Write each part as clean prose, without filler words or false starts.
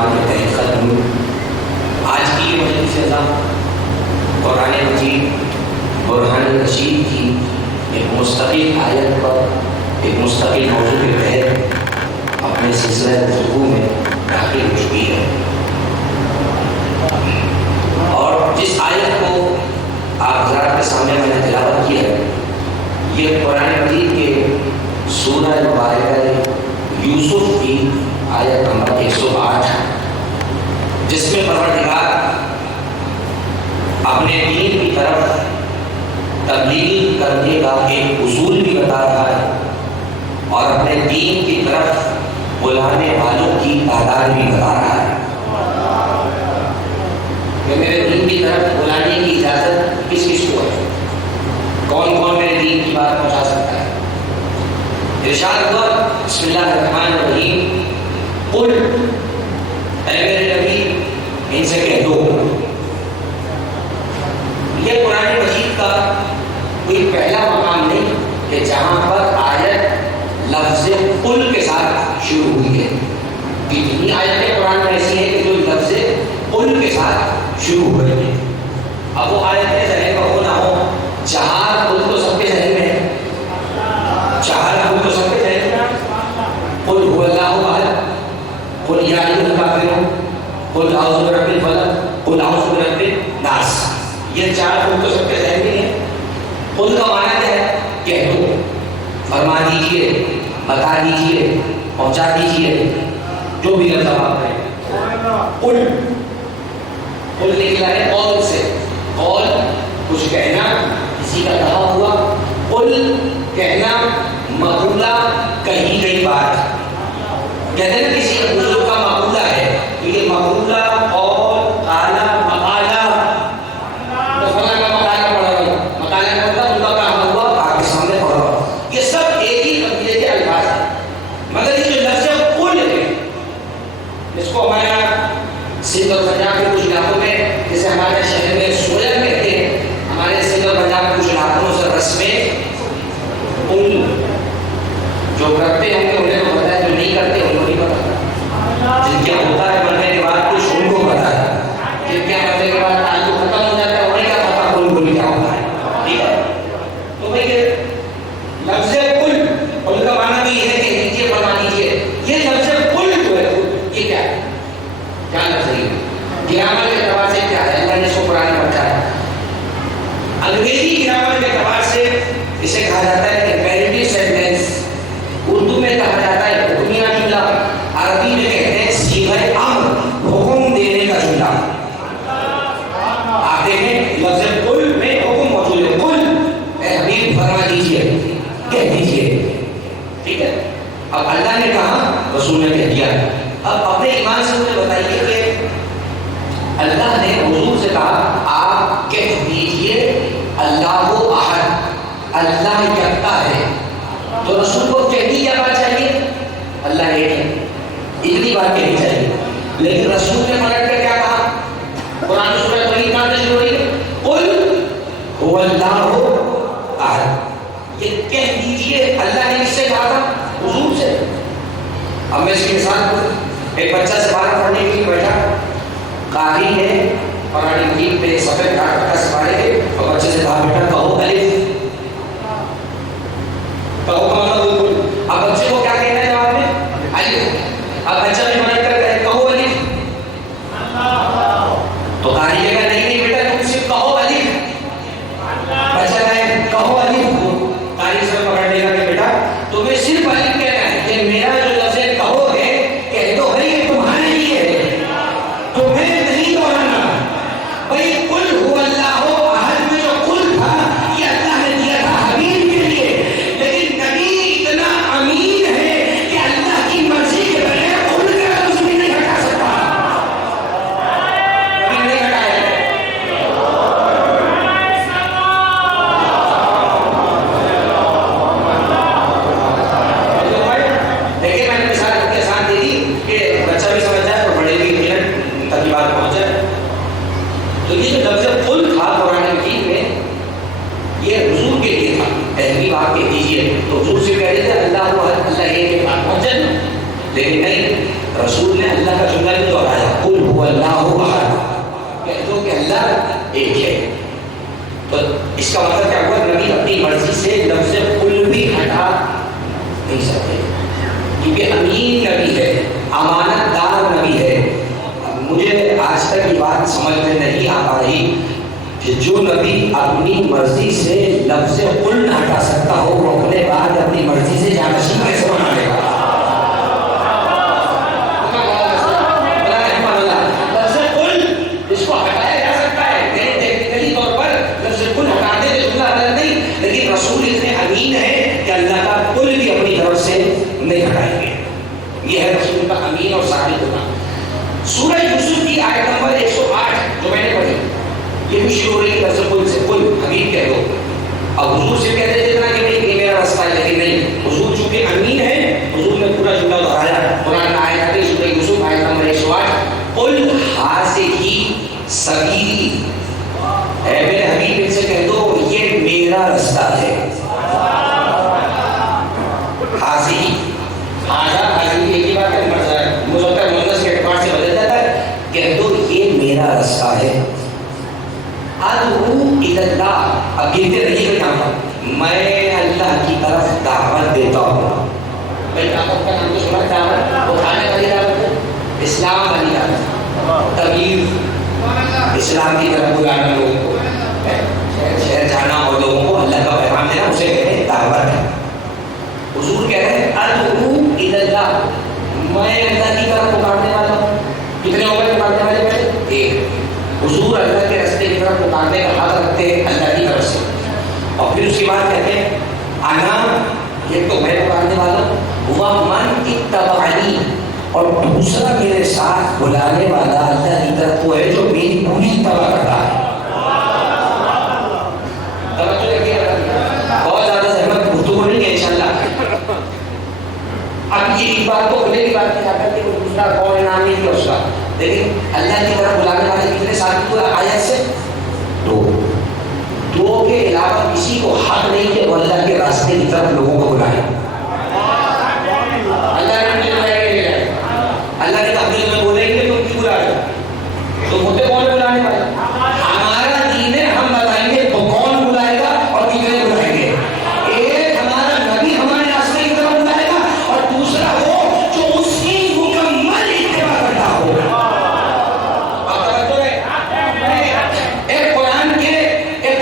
قرآن کے تحت ختم ہوئی۔ آج کی یہ مجلس اعظم قرآن مجید برہان رشید کی ایک مستقل آیت پر ایک مستقل موضوع کے تحت اپنے سلسلہ گفتگو میں داخل ہو چکی ہے، اور جس آیت کو آپ حضرات کے سامنے میں نے تلاوت کیا ہے یہ قرآن مجید کے سورہ مبارکہ یوسف کی آیت نمبر 108 جس میں پروردگار اپنے دین کی طرف تبلیغ کرنے کا ایک اصول بھی بتا رہا ہے اور اپنے دین کی طرف بلانے والوں کی تعداد بھی بتا رہا ہے کہ میرے دین کی طرف بلانے کی اجازت کس کس کو ہے، کون کون میرے دین کی بات پہنچا سکتا ہے۔ ارشاد ہوا بسم اللہ الرحمن الرحیم، قل اے میرے نبی ان سے کہہ دو۔ یہ قرآن مجید کا کوئی پہلا مقام نہیں کہ جہاں پر آیت لفظ قل کے ساتھ شروع ہوئی ہے، کتنی آیتیں قرآن میں ایسی ہیں کہ جو لفظ قل کے ساتھ شروع ہوئی ہیں۔ اب وہ آیتیں ذہن میں ہو نہ ہو، چار قل تو سب کے ذہن میں ہے، چار قل تو سب کے ذہن میں، قل هو اللہ احد، قل یا ایھا الکافرون، قل اعوذ برب الفلق، قل اعوذ برب الناس، یہ چار قل تو سب کے ذہن میں ہیں۔ قل کا معنی ہے کہہ دو، فرما دیجئے، بتا دیجئے، پہنچا دیجئے، جو بھی لفظ آپ کہیں۔ قل قل نکلا ہے قول سے، قول کچھ کہنا، کسی کا کہا ہوا، قل کہنا، مقولہ کہی گئی بات، کہتے ہیں کسی بزرگ کا مقولہ ہے تو یہ مقولہ قول قالا مقالہ، تو فلاں کا مقالہ پڑھا گیا، مقالہ کا مطلب ان کا کہا ہوا آپ کے سامنے پڑھا ہوا، یہ سب ایک ہی قبیلے کے الفاظ ہیں، مگر یہ جو لفظ قل ہے اس کو ہمارے یہاں سندھ اور پنجاب کے کچھ علاقوں میں، جیسے ہمارے شہر میں سویا کہتے ہیں، ہمارے سندھ اور پنجاب کے کچھ علاقوں میں رسمیں قل جو کرتے ہوں گے انہیں تو پتا ہے، جو نہیں کرتے انہیں نہیں پتا، جن کیا ہوتا ہے مرنے کے بعد کچھ ان کو پتا ہے، جن کیا مرنے کے بعد تعلق ختم ہو جاتا ہے انہیں کیا پتا قل کو کیا ہوتا ہے، ٹھیک ہے۔ تو بھائی یہ لفظ قل، قل کا معنی بھی یہ ہے کہ نیچے بنا دیجیے، یہ لفظ قل جو ہے یہ کیا ہے، کیا لفظ ہے، گرامر کے اعتبار سے کیا ہے، اللہ نے اس کو قرآن میں بتایا ہے۔ انگریزی گرامر کے اعتبار سے اسے کہا جاتا ہے امپیریٹو سینٹینس، اردو میں کہا جاتا ہے حکمیہ جملہ، عربی میں کہتے ہیں صیغہ امر، حکم دینے کا جملہ۔ آپ دیکھیں لفظ قل میں حکم موجود ہے، قل اے حبیب فرما دیجیے، کہہ دیجیے، ٹھیک ہے۔ اب اللہ نے کہا رسول نے کہہ دیا، اب اپنے ایمان سے مجھے بتائیے کہ اللہ نے حضور سے کہا آپ کہہ دیجیے اللہ احد، اللہ یکتا ہے، تو رسول کو کہنی کیا بات چاہیے، اللہ ایک ہے، اتنی بات کہنی چاہیے، لیکن رسول نے پلٹ کر کیا کہا، قرآن سورہ بنی کہاں سے شروع ہوئی ہے، قل هو اللہ احد، یہ کہہ دیجیے، اللہ نے اس سے کہا تھا حضور سے۔ اب میں اس کی مثال دوں، ایک بچہ سے بات پڑھنے کے لیے بیٹھا، قاری ہے قرآن مجید پہ سفید کاٹ کا سپارے کے، اور بچے سے کہا بیٹا کہو الف، کہو کہو بالکل، اب بچے کو کیا کہنا ہے جواب میں، الف، اب بچہ بھی مدد کر کہے کہو الف، تو قاری کہے گا نہیں نہیں بیٹا تم صرف کہو الف، بچہ کہے کہو الف، قاری سے پکڑ لے گا کہ بیٹا تمہیں صرف الف کہنا ہے، کہ میرا جو لفظ کہو ہے کہہ دو بھائی یہ تمہارے لیے ہے، تمہیں نہیں دہرانا، بھائی قل هو اللہ احد میں جو قل تھا یہ اللہ نے دیا تھا حبیب کے لیے، لیکن نبی اتنا امین ہے کہ اللہ کی مرضی کے بغیر قل کا لفظ بھی نہیں ہٹا سکتا، کبھی نہیں ہٹایا۔ دیکھیں میں نے مثال اتنی آسان دے دی کہ بچہ بھی سمجھ جائے اور بڑے بھی منٹ تک کی بات پہنچ جائے۔ تو یہ جو لفظ قل تھا قرآن مجید میں یہ حضور کے لیے تھا، پہلی بات کہہ دیجیے، تو حضور سے کہہ دیتے اللہ وہ اللہ یہ کہ بات پہنچ جائے، لیکن نہیں، رسول نے اللہ کا جملہ بھی دہرایا، قل هو اللہ احد، کہہ دو کہ اللہ ایک ہے۔ تو اس کا مطلب کیا ہوا؟ نبی اپنی مرضی سے لفظ قل بھی ہٹا نہیں سکتے، کیونکہ امین نبی ہے، امانت دار نبی ہے۔ مجھے آج تک یہ بات سمجھ میں نہیں آ پا رہی کہ جو نبی اپنی مرضی سے لفظ قل نہ ہٹا سکتا ہو، وہ اپنے بعد اپنی مرضی سے جانشین کیسے بنا لے گا؟ لفظ قل اس کو ہٹایا جا سکتا ہے، ٹیکنیکلی طور پر لفظ قل ہٹانے سے جملہ غلط نہیں، لیکن رسول اتنے امین ہے کہ اللہ کا قل بھی اپنی طرف سے نہیں ہٹائیں گے۔ یہ ہے رسول کا امین اور ثابت ہونا۔ سورہ یوسف کی آیت نمبر 108 جو میں نے پڑھی، یہ بھی شروع ہو رہی ہے لفظ قل سے، قل حبیب کہہ دو۔ اب حضور سے کہہ دیتے تھے کہ بھائی یہ میرا راستہ ہے، لیکن نہیں، حضور چونکہ امین ہے، حضور نے پورا جملہ دہرایا۔ قرآن میں آیت ہے سورہ یوسف آیت نمبر 108، قل ھٰذِہِ سبیلی، اے میرے حبیب ان سے کہہ دو یہ میرا راستہ ہے۔ ھٰذِہِ، ھٰذَا ایک ہی بات ہے، مذکر مؤنث کے اعتبار سے بدل جاتا ہے، کہہ دو یہ میرا راستہ ہے۔ ادعو الی اللہ، اب کہتے رہیے گا یہاں پر، میں اللہ کی طرف دعوت دیتا ہوں۔ بھائی دعوت کا نام تو سنا، دعوت وہ کھانے والی دعوت ہے، اسلام والی دعوت، تبلیغ، اسلام کی طرف بلانا لوگوں کو، شہر جانا اور لوگوں کو اللہ کا پیغام دینا، اسے کہتے ہیں دعوت ہے۔ حضور کہہ رہے ہیں ادعو الی اللہ، میں اللہ کی طرف پکارنے والا ہوں۔ کتنے ہو گئے پکارنے والے پہلے؟ ایک۔ حضور اللہ کے راستے کی طرف پکارنے کا حق رکھتے ہیں اللہ کی طرف سے، اور پھر اس کے بعد کہتے ہیں انا، یہ تو میں پکارنے والا ہوں، ومن اتبعنی، اور دوسرا میرے ساتھ بلانے والا اللہ کی طرف وہ ہے جو میری پوری اتباع کرتا ہے۔ توجہ رکھیے گا، بہت زیادہ زحمت گفتگو نہیں ہے انشاءاللہ۔ اب یہ بات کو اگلے کی بات کی جاتا ہے کہ وہ دوسرا کون نام نہیں کیا اس کا، لیکن اللہ کی طرف بلانے والے کتنے ساتھ پورا آیت سے؟ دو کے علاوہ کسی کو حق نہیں کہ وہ اللہ کے راستے کی طرف لوگوں کو بلائے۔ اللہ نے مجھے بلائے گا، اللہ نے تحقیق میں بولیں گے تم کیوں بلائے، تو مجھے کون بلانے والا؟ ہمارا دین ہے، ہم بتائیں گے تو کون بلائے گا اور کتنے بلائیں گے۔ ایک ہمارا نبی ہمارے راستے کی طرف بلائے گا، اور دوسرا وہ جو اس کی مکمل اتباع کرتا ہو۔ ایک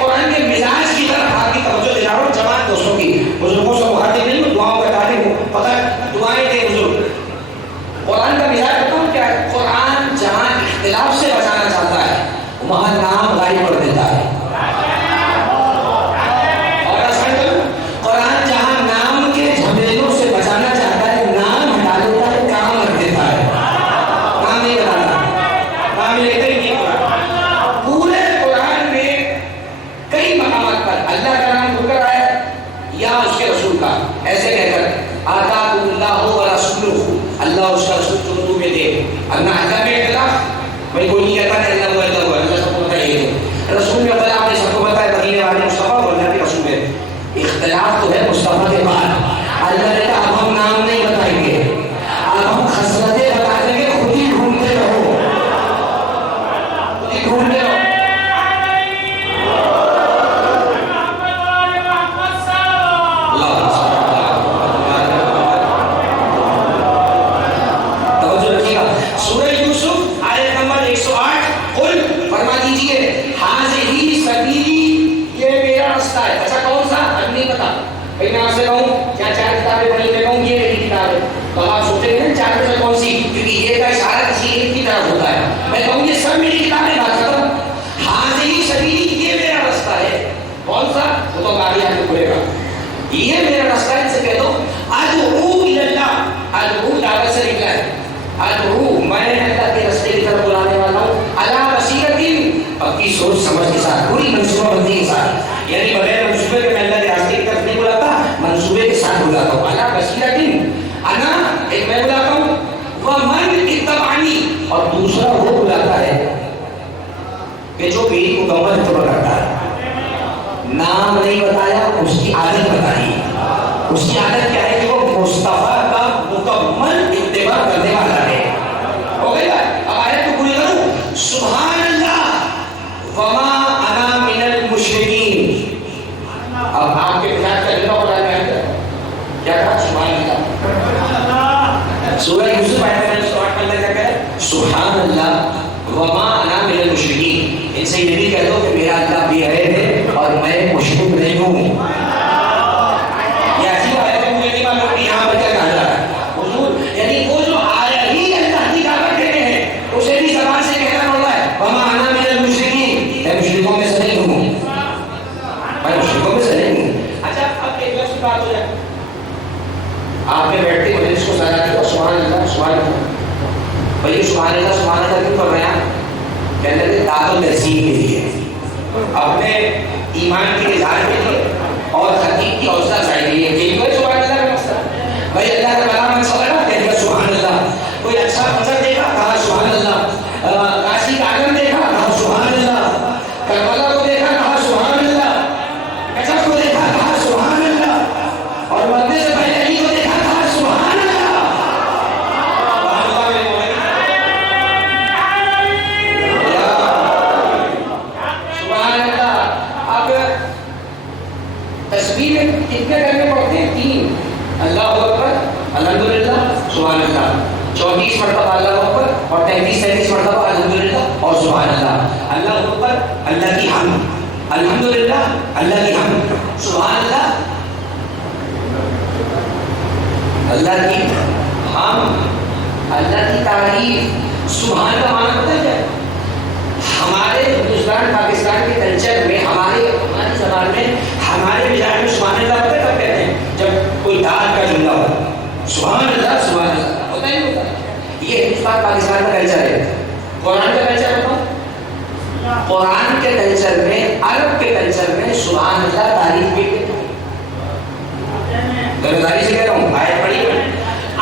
قرآن کے مزاج کی طرف آپ کی توجہ دلا رہا ہوں، جوان دوستوں کی، بزرگوں سے مخاطب نہیں ہوں، دعاؤں کا طالب ہوں، پتہ ہے دعائیں دے بزرگ۔ قرآن کا مزاج بتاؤں کیا ہے؟ قرآن جہاں اختلاف سے بچانا چاہتا ہے وہاں نام غائب کر دیتا ہے، اور قرآن جہاں نام کے جھمیلوں سے بچانا چاہتا ہے نام ہٹا دیتا ہے، کام رکھ دیتا ہے، نام نہیں بتاتا، نام لیتے ہی نہیں۔ پورے قرآن میں کئی مقامات پر اللہ کا نام ذکر آیا یا اس کے رسول کا، ایسے کہہ کر آتاکم اللہ ورسولہ، اللہ اس کا رسول جو تمہیں دے۔ اللہ اللہ میں اختلاف، میں کوئی نہیں کہتا کہ اللہ ہوا اللہ سب کو بتائیے دے، رسول میں اختلاف نہیں، سب کو بتایا مدینے والے مصطفیٰ اور اللہ کے رسول ہے۔ اختلاف تو ہے مصطفیٰ کے بعد، اللہ نے کہا اب ہم نام نہیں بتائیں گے، اب ہم خصلتیں بتا دیں گے، خود ہی ڈھونڈتے رہو، خود ہی ڈھونڈتے رہو۔ سورہ یوسف آیت نمبر 108، قل فرما دیجئے ھٰذِہِ سبیلی، یہ میرا راستہ ہے۔ اچھا کون سا؟ اب نہیں پتا، بھائی میں آپ سے کہوں کیا 4 کتابیں پڑھی، میں کہوں یہ میری کتاب ہے، تو آپ سوچیں گے 4 میں سے کون سی، کیونکہ یہ کا اشارہ کسی ایک کی طرف ہوتا ہے، میں کہوں یہ سب میری کتابیں، بات ختم۔ ھٰذِہِ سبیلی، یہ میرا راستہ ہے، کون سا؟ وہ تو آگے آگے کھلے گا، یہ میرا راستہ ہے۔ سے کہہ دو ادعو الی اللہ، ادعو دعوت سے نکلا ہے، ادعو میں اللہ کے راستے کی طرف بلانے والا ہوں، علی بصیرۃ، اپنی سوچ سمجھ کے ساتھ، پوری منصوبہ بندی کے ساتھ، یعنی بغیر منصوبے کے میں اللہ کے راستے کی طرف نہیں بلاتا، منصوبے کے ساتھ بلاتا ہوں۔ علی بصیرۃ، انا ایک میں بلاتا ہوں، ومن اتبعنی، اور دوسرا وہ بلاتا ہے کہ جو میری مکمل اتباع کرتا ہے۔ نام نہیں بتایا، اس کی عادت بتائی، اس کی عادت کیا ہے کہ وہ مصطفیٰ کا مکمل اتباع کرنے والا ہے۔ کیا کہا؟ سبحان اللہ. سورہ یوسف آیت نمبر 108 میں اللہ کیا کہہ رہا ہے؟ سبحان اللہ وما انا من المشرکین. ان سے یہ بھی کہہ دو کہ میرا اللہ بے عیب ہے اور میں مشرک نہیں ہوں. یہ عجیب آیت ہے، مجھے نہیں معلوم کہ یہاں پر کیا کہا جا رہا ہے. حضور یعنی وہ جو آیا ہی اللہ کی دعوت دیتے ہیں اسے بھی زبان سے کہنا پڑ رہا ہے وما انا من المشرکین، میں مشرکوں میں سے نہیں ہوں، میں مشرکوں میں سے نہیں ہوں. اچھا اب ایک لفظ کی بات ہو جائے، آپ نے بیٹھتے مجلس کو سجا کے سبحان اللہ سبحان اللہ. بھائی سبحان اللہ کیوں پڑھ رہے ہیں آپ؟ کہنے لگے داد و تہذیب کے لیے، اپنے ایمان کی اظہار کے لیے اور حقیق کی حوصلہ افزائی کے لیے. یہی تو ہے سبحان اللہ کا مقصد. بھائی اللہ کا کلام میں سمجھ رہا کہہ دیا سبحان اللہ. کوئی اچھا منظر دیکھا کہا سبحان اللہ. کاشی کا آنگن دیکھا کہا سبحان اللہ. کربلا کو دیکھا کہا سبحان اللہ. کچھ کو دیکھا کہا سبحان اللہ. اور مرنے سے پہلے علی کو دیکھا کہا سبحان اللہ. تصویر کتنے کرنے پڑتے ہیں؟ 3. اللہ اکبر الحمدللہ سبحان اللہ، 34 مرتبہ اللہ اکبر اور 33 مرتبہ الحمدللہ اور سبحان اللہ. اللہ اکبر اللہ کی حمد، الحمدللہ اللہ کی حمد، سبحان اللہ اللہ کی حمد، اللہ کی تعریف. سبحان کا معنی پتہ ہے کیا؟ ہمارے ہندوستان پاکستان کے کلچر میں ہماری زبان میں ہمارے مزاج میں سبحان اللہ پتہ کب کہتے ہیں؟ جب کوئی دال کا جملہ ہو سبحان اللہ ہوتا ہی ہوتا ہے. یہ ہندوستان پاکستان کا کلچر ہے. قرآن کا کلچر بتاؤ. قرآن کے کلچر میں، عرب کے کلچر میں سبحان اللہ تعریف کے لیے، داری سے کہہ رہا ہوں آیت پڑھی.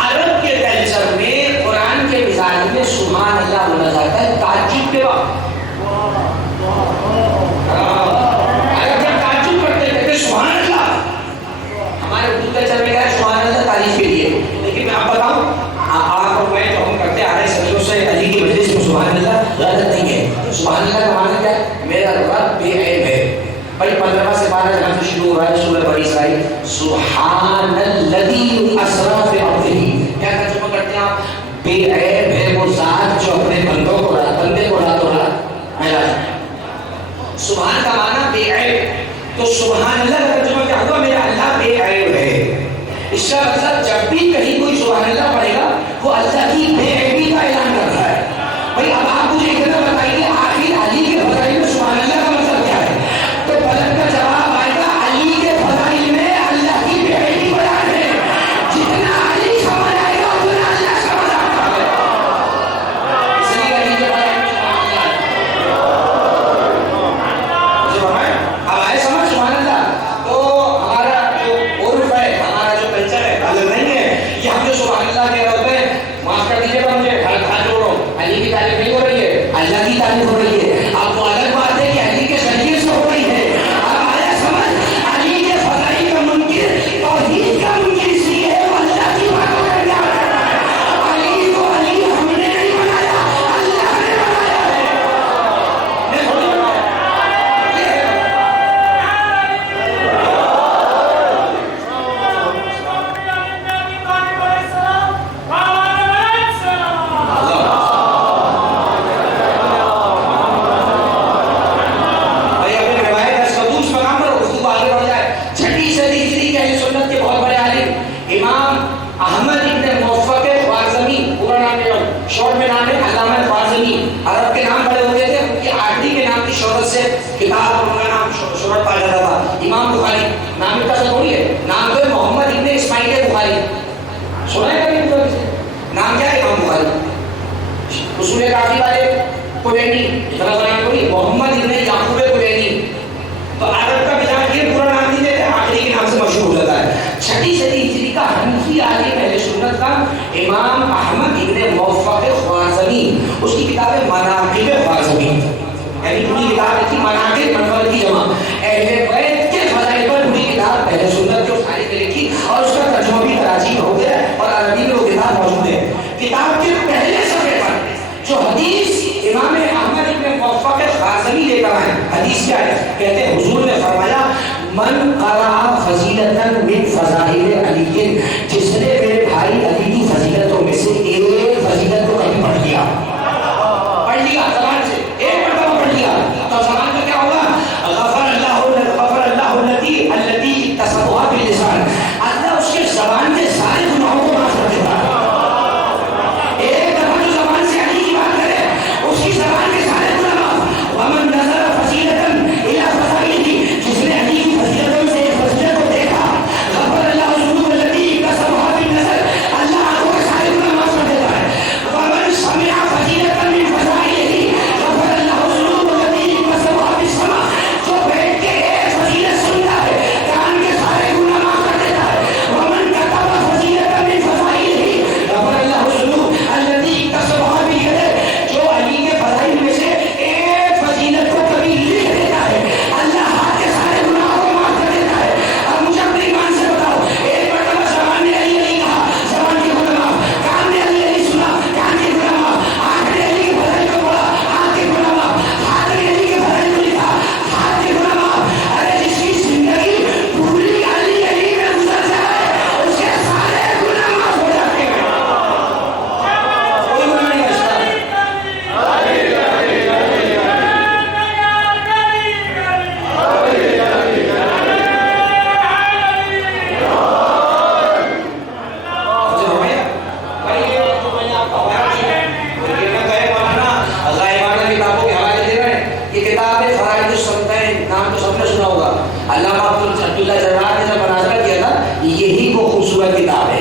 عرب کے کلچر میں قرآن کے مزاج میں سبحان اللہ بولا جاتا ہے تعجب کے وقت. سبحان اللہ ہمارے اردو کلچر میں کیا ہے؟ سبحان اللہ تعریف کے لیے. لیکن میں آپ بتاؤں، آپ اور میں جو ہم کرتے آ رہے صدیوں سے علی کی مجلس میں سبحان اللہ غلط نہیں ہے. سبحان اللہ کا معنی کیا ہے؟ میرا رب بے عیب ہے. بھائی 15 سے 12 جہاں سے شروع ہو رہا ہے سورہ بنی اسرائیل سبحان الذی اسری بعبدہ. کیا ترجمہ کرتے ہیں آپ؟ بے عیب ہے وہ ذات جو اپنے بندے کو راتوں رات معراج. سبحان کا معنی بے عیب. تو سبحان اللہ کا ترجمہ کیا ہوا؟ میرا اللہ بے عیب ہے. اس کا مطلب جب بھی کہیں کوئی سبحان اللہ پڑھے گا وہ اللہ کی بے عیبی کا اعلان کر رہا ہے. بھائی اب آپ مجھے اتنا بتائیے آخر علی کے فضائل میں سبحان اللہ کا مطلب کیا ہے؟ تو بلند کا جواب آئے گا علی کے فضائل میں اللہ کی بے عیبی بیان ہے. جتنا علی سمجھ آئے گا اتنا اللہ سمجھ آتا ہے. اس لیے علی کے فضائل میں سبحان اللہ. اب آئے سمجھ سبحان اللہ. تو ہمارا جو عرف ہے، ہمارا جو کلچر ہے غلط نہیں ہے. یہ ہم جو سبحان اللہ کہہ رہے ہوتے ہیں، معاف کر دیجیے گا مجھے ہاتھ جوڑ رہا ہوں، علی کی تعریف نہیں ہو رہی ہے، اللہ کی تعریف ہو رہی ہے. اب وہ الگ بات ہے کہ علی کے ذریعے سے ہو رہی ہے. اب آیا سمجھ؟ علی کے فضائل کا منکر توحید کا منکر اس لیے ہے وہ اللہ کی باتوں کا انکار کرتا ہے. علی کو علی ہم نے نہیں بنایا، اللہ نے بنایا ہے. امام بخاری نام کا سے تھوڑی ہے، نام تو محمد ابن اسماعیل بخاری. سنا ہے کبھی نام کیا ہے؟ امام بخاری. اصول کافی والے کلینی اتنا بنا تھوڑی محمد ابن یعقوب کلینی. تو عرب کا مزاج یہ پورا نام نہیں دیتے، آخری کے نام سے مشہور ہو جاتا ہے. 6 صدی ہجری کا حنفی عالم اہل سنت کا امام احمد ابن موفق خوارزمی، اس کی کتاب ہے مناقب خوارزمی، یعنی پوری کتاب کی مناقب منفرد کی جمع اہل بیت کے فضائل پر پوری کتاب اہل سنت جو ساری نے لکھی اور اس کا ترجمہ بھی کراچی میں ہو گیا اور عربی میں وہ کتاب موجود ہے. کتاب کے پہلے صفحے پر جو حدیث امام احمد ابن موفق خوارزمی لے فضیلتاً من فضائل علی، جس نے میرے بھائی علی کی فضیلتوں میں سے ایک فضیلت کو کبھی پڑھ لیا زبان سے، ایک مرتبہ پڑھ لیا تو زبان کا کیا ہوگا؟ غفر اللہ الذی اتصفها باللسان، اللہ اس کے زبان کے سارے گناہوں کو معاف کر دیتا ہے۔ ایک دفعہ جو زبان سے علی کی بات کرے اس کی زبان کے سارے گناہ معاف۔ ومن نظر فضیلتاً الی فضائلہ، جس نے علی کی فضیلتوں سے ایک فضیلت کو دیکھا، غفر اللہ الذنوب التي اتصفها بالنظر، اللہ آنکھوں کے سارے گناہ معاف کر دیتا ہے۔ ومن سمع فضیلتاً من فضائلہ، غفر اللہ الذنوب التي اتصفها بالسمع، جو بیٹھ کے ایک فضیلت سنتا ہے کان کے سارے گناہ معاف کر دیتا ہے۔ ومن كتب فضیلتاً من فضائلہ، غفر اللہ الذنوب التي اتصفها باليد، جو علی کے فضائل میں سے ایک فضیلت کو کبھی لکھ دیتا ہے، اللہ ہاتھ کے سارے گناہوں کو معاف کر دیتا ہے۔ اب مجھے اپنے ایمان سے بتاؤ، ایک مرتبہ زبان نے علی علی کہا، زبان کے گناہ معاف، کان نے علی علی سنا، کان کے گناہ معاف، آنکھ نے علی کے فضائل کو پڑھا، آنکھ کے گناہ معاف، ہاتھ نے علی کے فضائل کو لکھا، ہاتھ کے گناہ معاف۔ ارے جس کی زندگی پوری علی علی میں گزر جائے اس کے سارے گناہ معاف ہو جاتے ہیں، کوئی گناہ نہیں بچتا۔ علامہ عبداللہ جرار نے جب مناظرہ کیا تھا، یہی وہ خوبصورت کتاب ہے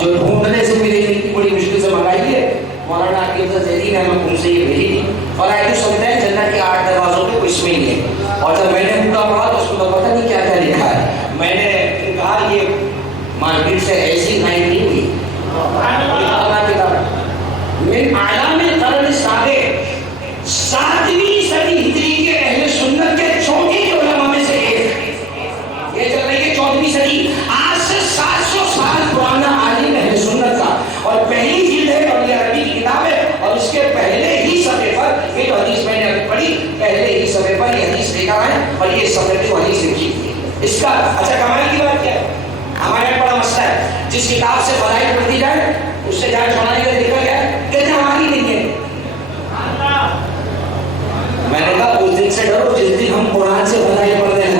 جو ڈھونڈنے سے ملی تھی، بڑی مشکل سے منگائی ہے۔ مولانا عقیل زیدی نے ہمیں ان سے یہ بھیجی تھی، فرائض السنتین جنت کے 8 دروازوں پہ کوئی اس میں ہی ہے۔ اور جب میں نے پورا پڑھا تو اس کو پتہ نہیں کیا کیا لکھا ہے۔ میں نے کہا یہ مارکیٹ سے ایسی نئی نہیں ہوئی، من اعلام قرن سابق، 7ویں صدی ہجری کے اہل سنت کے چوٹی کے علماء میں سے ایک، یہ چل رہی ہے 14ویں صدی، آج سے 700 سال پرانا عالم اہل سنت کا، اور پہلی جلد ہے ابن عربی کی کتاب ہے، اور اس کے پہلے ہی صفحے پر یہ جو حدیث میں نے پڑھی، پہلے ہی صفحے پر یہ حدیث لکھا ہے، اور یہ صفحے پہ جو حدیث لکھی تھی اس کا۔ اچھا کمال کی بات کیا ہے، ہمارے بڑا مسئلہ ہے، جس کتاب سے فضائل پڑھتی جائے اس سے جان چھوڑانے کا طریقہ کیا ہے، کہتے ہیں ہماری نہیں ہے۔ میں نے کہا اس دن سے ڈرو جس دن ہم قرآن سے فضائل پڑھنے لگے،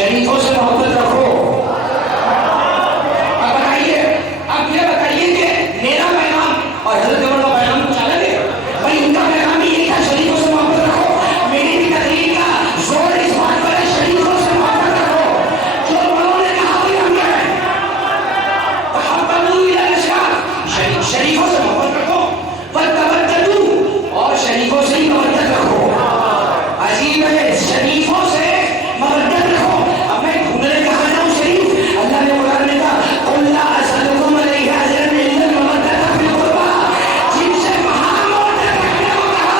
شریفوں سے محبت رکھو. اب بتائیے، اب یہ بتائیے کہ میرا پیغام اور حضرت عمر کا پیغام کچھ الگ ہے؟ بھائی ان کا پیغام بھی یہی تھا، شریفوں سے محبت رکھو. میری بھی تقریر کا زور اس بات پر ہے، شریفوں سے محبت رکھو. جو بڑوں نے کہا وہی ہم کہیں، شریفوں سے محبت رکھو، اور شریفوں سے ہی مودت رکھو. عجیب ہے، شریفوں سے مودت رکھو. اب میں ڈھونڈنے کہاں جاؤں شریف؟ اللہ نے قرآن میں کہا قل لا اسألکم علیہ اجرا الا المودۃ فی القربی. جن سے وہاں مودت کرنے کو کہا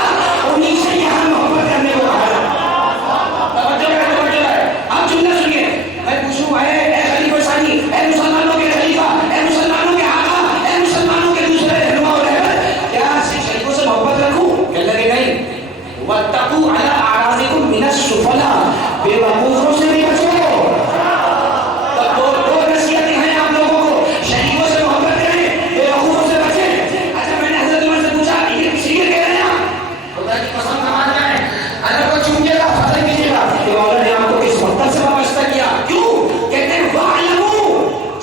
انہیں سے یہاں محبت کرنے کو کہا. توجہ ہے. اب جملہ سنیے. میں پوچھوں اے خلیفہ ثانی، اے مسلمانوں کے خلیفہ، اے مسلمانوں کے آقا، اے مسلمانوں کے دوسرے رہنما اور رہبر، کیا شریفوں سے محبت رکھوں؟ کہنے لگے نہیں. واتقوا علی اعراضکم من السفلاء، بے وقوفوں سے بھی بچو. دو نصیحتیں ہیں آپ لوگوں کو، شریفوں سے محبت کریں، بے وقوفوں سے بچیں. اچھا میں نے حضرت عمر سے پوچھا یہ کس لیے کہہ رہے ہیں آپ؟ خدا کی قسم کمان رہے ہیں، اگر کوئی چونکے گا فضل کیجیے گا کہ مولا نے آپ کو کس مقصد سے وابستہ کیا. کیوں؟ کہتے ہیں وَاعْلَمُوا،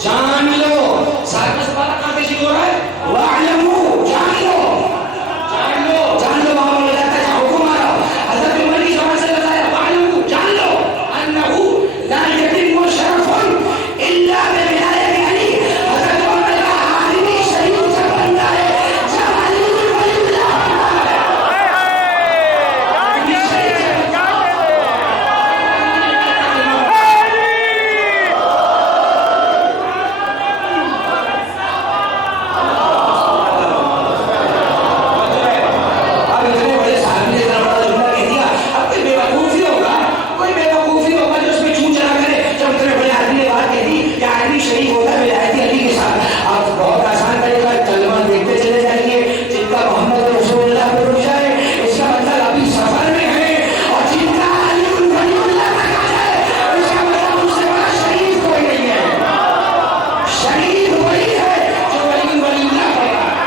جان لو. ساتھ میں سوال کہاں پہ شروع ہو رہا ہے؟ وَاعْلَمُوا، جان لو. جان لو، جان لو. وہاں بولا جاتا ہے حکم آ رہا. حضرت عمر کی زبان سے بتایا وَاعْلَمُوا، جان لو أَنَّهُ لَا يَتِمُّ شَرَفٌ إِلَّا بِوِلَایَتِ عَلِی. حضرت عمر نے کہا آدمی شریف سے بنتا ہے جب علی بن ولی اللہ شریف ہوتا ہے ولایت علی کے ساتھ. آپ بہت آسان طریقہ کلمہ دیکھتے چلے جائیے. جن کا محمد رسول اللہ پہ رک جائے اس کا مطلب ابھی سفر میں ہے، اور جن کا علی بن ولی اللہ تک آ جائے اس کا مطلب اس سے بڑا شریف کوئی نہیں ہے. شریف وہی ہے جو علی بن ولی اللہ پڑھ رہا ہے.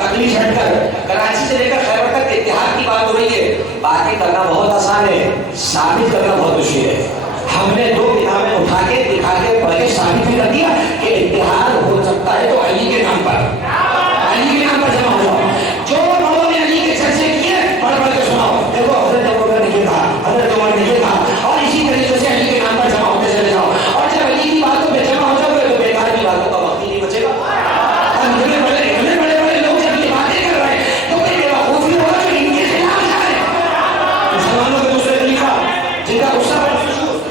تکلیف ہٹ کر کراچی سے لے کر خیبر تک اتحاد کی بات ہو رہی ہے. باتیں کرنا بہت آسان ہے، ثابت کرنا بہت مشکل ہے. ہم نے دو کتابیں اٹھا کے دکھا کے پڑھ کے ثابت بھی کر دیا کہ اتحاد ہو سکتا ہے تو علی کے نام پر، علی کے نام پر جمع ہو جاؤ. جو لوگوں نے علی کے چرچے کیے پڑھ پڑھ کے سناؤ. دیکھو حضرت ابوبکر نے یہ کہا، حضرت عمر نے یہ کہا، اور اسی طریقے سے علی کے نام پر جمع ہوتے چلے جاؤ. اور جب علی کی باتوں پہ جمع ہو جاؤ گے تو بیکار کی باتوں کا وقت ہی نہیں بچے گا.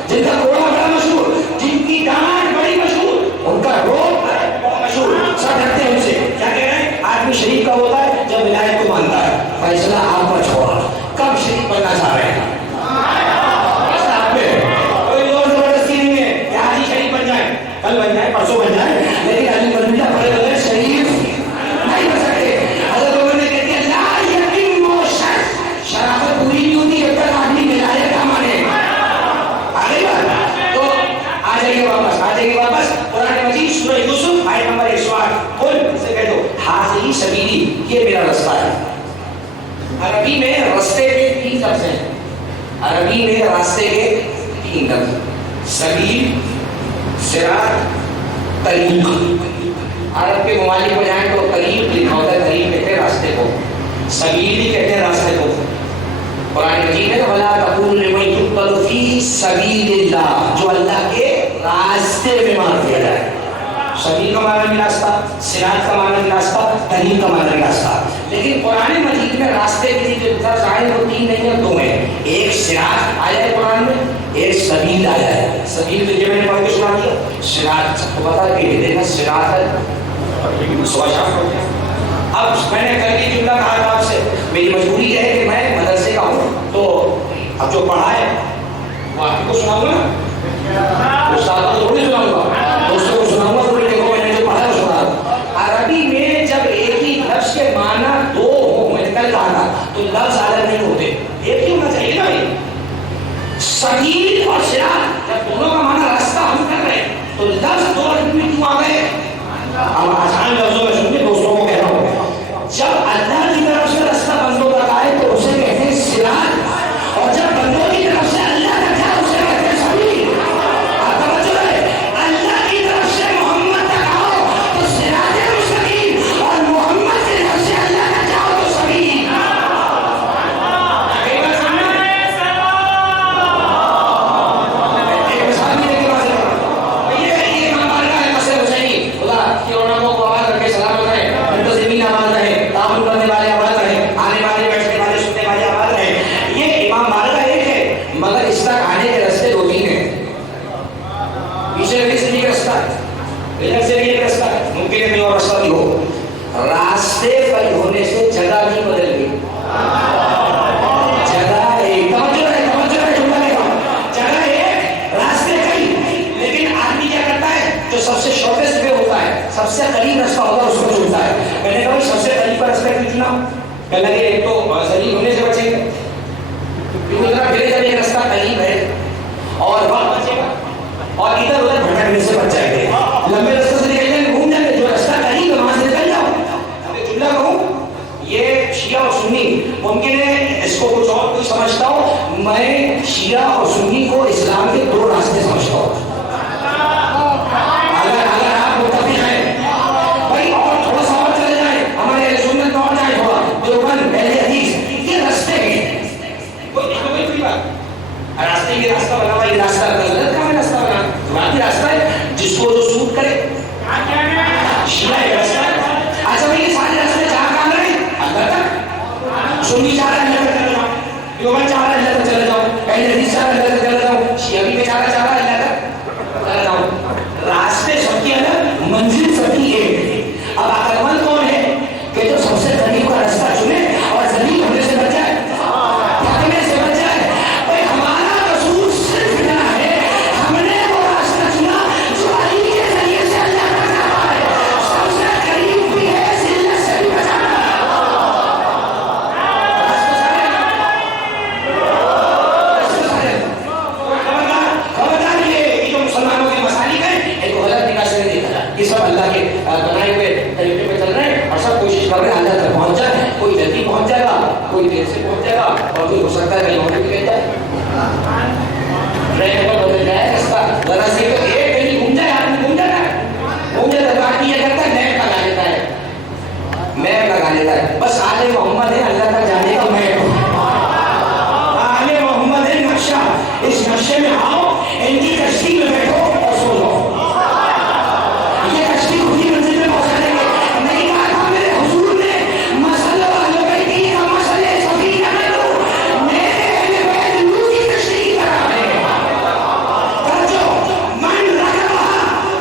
جن کا کوڑا بڑا مشہور، جن کی ڈانٹ بڑی مشہور، ان کا روپ مشہور، سب ڈرتے ہیں ان سے. کیا کہہ رہے ہیں؟ آدمی شریف کا ہوتا ہے جب ولایت کو مانتا ہے. فیصلہ آپ پر چھوڑا، کب شریف بننا چاہ رہے ہیں؟ آپ پہ کوئی زور زبردستی نہیں ہے کہ آج ہی شریف بن جائیں، کل بن جائیں، پرسوں بن جائیں، لیکن علی بن اللہ بڑے بغیر شریف نہیں بن سکتے. حضرت عمر نے کہتے ہیں لا یتم شرف، شرافت پوری نہیں ہوتی جب تک آدمی ولایت کا مانے. تو آ جائیے واپس قرآن مجید سورہ یوسف آیت نمبر 108. قل سے کہہ دو ھذہ سبیلی، یہ میرا رستہ ہے. عربی میں راستے کے 3 لفظ ہیں. عربی میں راستے کے 3 لفظ، سبیل، صراط، طریق. عرب کے ممالک کو جائیں تو طریق لکھا ہوتا ہے، طریق کہتے ہیں راستے کو، سبیل بھی کہتے ہیں راستے کو. قرآن مجید میں وَلَا تَقُولُوا لِمَن يُقْتَلُ فِي سَبِيلِ اللَّهِ، جو اللہ کے راستے میں مار دیا جائے. سبیل کا معنی بھی راستہ، صراط کا معنی بھی راستہ، طریق کا معنی بھی راستہ. لیکن قرآن مجید میں راستے کی جو لفظ آئے وہ 3 نہیں ہیں، 2 ہیں. ایک صراط آیا ہے قرآن میں، ایک سبیل آیا ہے. سبیل تو یہ میں نے پڑھ کے سنا دیا. صراط سب کو پتا کہ دیکھنا صراط ہے. اب میں نے کل کی جملہ کہا تھا آپ سے، میری مجبوری ہے کہ میں مدرسے کا ہوں تو اب جو پڑھا ہے وہ آپ کو سناؤں گا نا، استاد کو تھوڑی سناؤں گا، دوستوں کو سناؤں گا. تھوڑی دیکھو میں نے جو پڑھا ہے وہ سنا. عربی میں جب ایک ہی لفظ کے معنی 2 ہوں، میں نے کل کہا تھا، تو لفظ الگ نہیں ہوتے، ایک ہی ہونا چاہیے نا بھائی. سبیل اور صراط جب دونوں کا معنی راستہ ہم کر رہے ہیں تو لفظ 2 عربی میں کیوں آ گئے؟ اب آسان لفظوں میں سنتے دوستوں کو کہہ رہا ہوں، جب اللہ کی طرف سے رستہ بندوں تک آئے تو اسے کہتے ہیں صراط، اور جب بندوں کی طرف سے اللہ تک جائے اسے کہتے ہیں سبیل۔ آپ توجہ ہے، اللہ کی طرف سے محمد تک آؤ تو صراط مستقیم، اور محمد کی طرف سے اللہ تک جاؤ تو سبیل۔ راستے پر ہونے سے جگہ بھی بدل گئی، جگہ ایک، توجہ ہے جگہ ایک، راستے کئی، لیکن آدمی کیا کرتا ہے؟ جو سب سے شارٹیسٹ وے ہوتا ہے، سب سے قریب رستہ ہوتا ہے اس کو چنتا ہے۔ میں نے کہا سب سے قریب کا رستہ کیوں چنا؟ کہ لگے ایک تو ذلیل ہونے سے بچیں گے، کیونکہ ادھر پھر جب ایک رستہ قریب ہے اور وقت بچے گا، اور ادھر ادھر بھٹکنے سے بچ جائیں گے، لمبے راستے سے نکل جائیں گے، گھوم جائیں گے، جو رستہ قریب ہے وہاں سے نکل جاؤ۔ جملہ کہوں، یہ شیعہ اور سنی، ممکن ہے اس کو کچھ اور کوئی سمجھتا ہو، میں شیعہ اور سنی کو اسلام کے 2 راستے سمجھتا ہوں۔ اگر آپ متفق ہیں بھائی، اور تھوڑا سا اور چلے جائیں، ہمارے اہل سنت میں اور جائیں تھوڑا، دیوبند، اہل حدیث، یہ راستے ہیں، کوئی بات، راستے یہ راستہ بنا ہوا، یہ راستہ غلط کا راستہ بنا، باقی راستہ ہے جس کو جو سوٹ کرے، شیعہ ہے راستہ۔ اچھا بھائی یہ سارے راستے جہاں کام رہے اللہ تک، سنی چاہ رہا ہے اللہ تک چلے جاؤ، دیوبند چاہ رہا ہے اللہ تک چلے جاؤ، اہل حدیث چاہ رہا ہے اللہ تک چلے جاؤ، شیعہ بھی چاہ رہا ہے اللہ تک چلے جاؤ، راستے سب کی الگ، منزل سب کی ایک۔ اب عقل مند کون ہے کہ جو سب سے قریب کا راستہ چنے اور ذلیل ہونے سے بچ جائے، تھکنے سے بچ جائے؟ بھائی ہمارا رسول صرف اتنا ہے، ہم نے وہ راستہ چنا جو علی کے ذریعے سے اللہ تک جاتا ہے، سب سے قریب بھی ہے، ذلت سے بھی بچانا۔ خبردار یہ جو مسلمانوں کے مسالک ہیں ان کو غلط نگاہ سے نہیں دیکھا جائے، یہ سب اللہ کے بنائے ہوئے طریقے پہ چل رہے ہیں اور سب کوشش کر رہے ہیں اللہ تک پہنچ جائے، کوئی جلدی پہنچ جائے گا، کوئی دیر سے پہنچ جائے گا، اور کوئی ہو سکتا ہے کہیں اور بھی رہ جائے، ٹرین پر بدل جائے رستہ، ذرا سے تو ایک کہیں گھوم جائے، آدمی گھوم جاتا ہے، گھوم جاتا ہے، آدمی یہ کرتا ہے میپ لگا لیتا ہے، میپ لگا لیتا ہے، بس آل محمد ہے اللہ تک جانے کا میپ، آل محمد ہے نقشہ، اس نقشے میں آؤ، ان کی کشتی میں بیٹھو اور سو جاؤ، یہ کشتی خود ہی منزل میں پہنچا دیں گے۔ نہیں کہا تھا میرے حضور نے مسئلہ والوں کا دین کا مسئلے سفینہ میں دو، میرے اہل بیت نور کی کشتی کی طرح ہے۔ توجہ، من رکھا،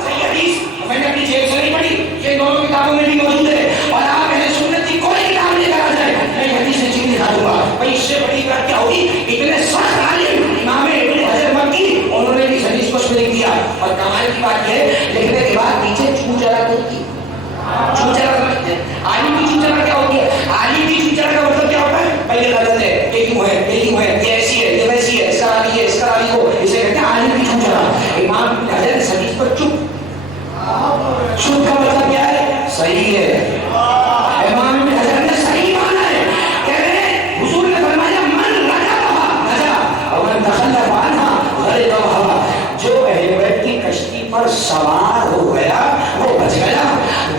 صحیح حدیث میں نے اپنی جیب سے نہیں پڑھی، یہ دونوں کتابوں میں بھی موجود ہے، اور آپ اہل سنت کی کوئی کتاب لے کر آ جائے میں حدیث سے چیز دکھا دوں گا، بھائی اس سے بڑی بات کیا ہوگی؟ اتنے سخت عالم امام ابن حجر مکی انہوں نے بھی حدیث کو نہیں دیا، اور کمال کی بات ہے لکھنے کے بعد پیچھے چو چلا نہیں کی، چو چلا سمجھتے ہیں، عالم کی چو چلا کیا ہوتی ہے؟ عالم کی چو چلا کا مطلب کیا ہوتا ہے؟ بھائی یہ غلط ہے، یہ کیوں ہے، یہ کیوں ہے، یہ ایسی ہے، یہ ویسی ہے، اس کا راوی ہے، اس کا راوی ہو، اسے کہتے ہیں عالم کی چو چلا۔ امام ابن حجر اس حدیث پر چپ، چپ کا مطلب کیا ہے؟ صحیح ہے، امام ابن حجر نے صحیح مانا ہے، کہہ رہے ہیں حضور نے فرمایا من رکبھا نجا ومن تخلف عنہا غرق وہوا، جو اہل بیت کی کشتی پر سوار ہو گیا وہ بچ گیا،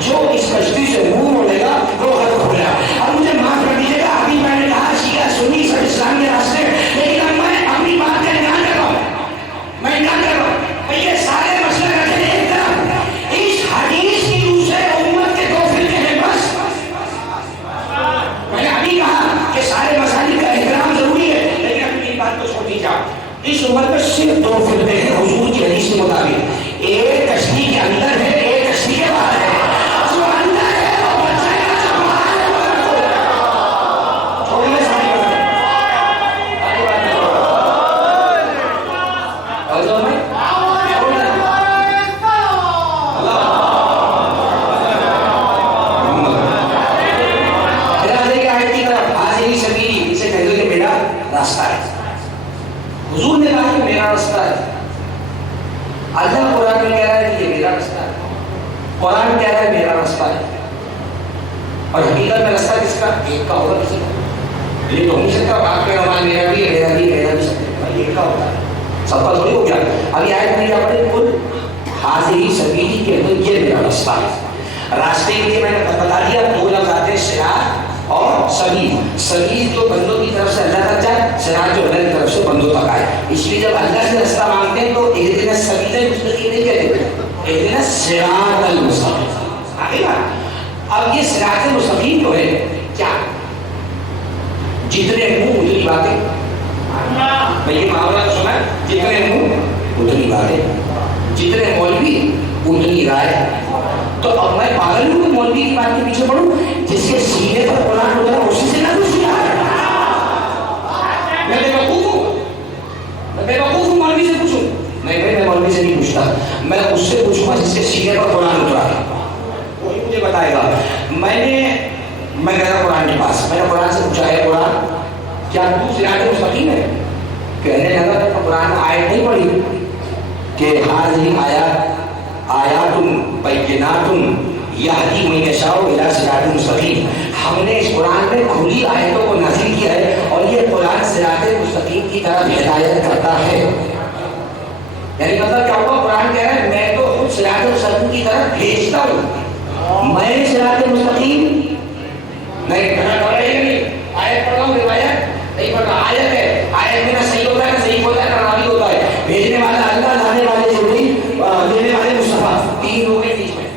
جو اس کشتی سے منہ موڑے گا وہ غرق ہو گیا۔ اب مجھے معاف کر دیجیے گا، ابھی میں نے کہا شیعہ سنی سب اسلام کے راستے، لیکن اب میں اپنی بات کا اعلان کر رہا ہوں، میں اعلان کر رہا ہوں، یہ سارے مسئلے رکھے ایک طرف، اس حدیث کی دوسرے امت کے 2 فرقے ہیں بس۔ میں نے ابھی کہا کہ سارے مسائل کا احترام ضروری ہے، لیکن اپنی بات کو چھوڑ دیجیے، اس امت میں صرف 2 فرقے ہیں حضور کی حدیث کے مطابق، ایک کشتی کے اندر ہے، ایک کشتی کے باہر ہے، جو اندر ہے وہ بچے گا، جو باہر ہے قرآن کہہ رہا ہے میرا راستہ ہے، اور حقیقت میں راستہ کس کا؟ ایک کا ہوگا کسی کا، یہ تو ہو نہیں سکتا آپ کے ہمارا میرا بھی میرا بھی میرا بھی سکتا، ایک کا ہوتا ہے، سب کا تھوڑی ہو گیا۔ ابھی آیت میں اپنے کل حاضری سبیلی کے اندر یہ میرا راستہ ہے۔ راستے کے لیے میں نے بتا دیا دو لفظ آتے ہیں، صراط اور سبیل۔ سبیل جو بندوں کی طرف سے اللہ تک جائے، صراط جو اللہ کی طرف سے بندوں تک آئے۔ اس لیے جب اللہ سے راستہ مانگتے ہیں تو اہدنا السبیل المستقیم نہیں کہتے، اہدنا الصراط المستقیم۔ آگے بات، اب یہ صراط المستقیم جو ہے کیا؟ جتنے منہ اتنی باتیں، میں یہ معاملہ تو سنا ہے، جتنے منہ اتنی باتیں، جتنے مولوی اتنی رائے۔ تو اب میں پاگل ہوں مولوی کی بات کے پیچھے پڑھوں؟ جس کے سینے پر قرآن اترا اسی سے نہ پوچھنا، میں بے وقوف ہوں، میں بے وقوف ہوں مولوی سے پوچھوں؟ نہیں بھائی، میں مولوی سے نہیں پوچھتا، میں اس سے پوچھوں گا جس کے سینے پر قرآن اترا، وہی مجھے بتائے گا۔ میں گیا قرآن کے پاس، میں نے قرآن سے پوچھا ہے قرآن کیا تو صراط مستقیم ہے؟ کہنے لگا تو قرآن میں آیت نہیں پڑھی کہ حاضری آیات بینات یہدی من یشاء الی صراط مستقیم۔ ہم نے اس قرآن میں کھلی آیتوں کو نازل کیا ہے اور یہ قرآن صراط مستقیم کی طرف ہدایت کرتا ہے۔ یعنی مطلب کیا ہوا؟ قرآن کہہ رہا ہے میں تو خود صراط مستقیم کی طرف بھیجتا ہوں، میں صراط مستقیم نہیں آیت پڑھ رہا ہوں، روایت نہیں پڑھ رہا، آیت ہے، آیت میں نہ صحیح ہوتا ہے نہ صحیح ہوتا ہے نہ راوی ہوتا ہے، بھیجنے والا اللہ، لانے والے جبریل، دینے والے مصطفیٰ، تین لوگ ہیں بیچ میں۔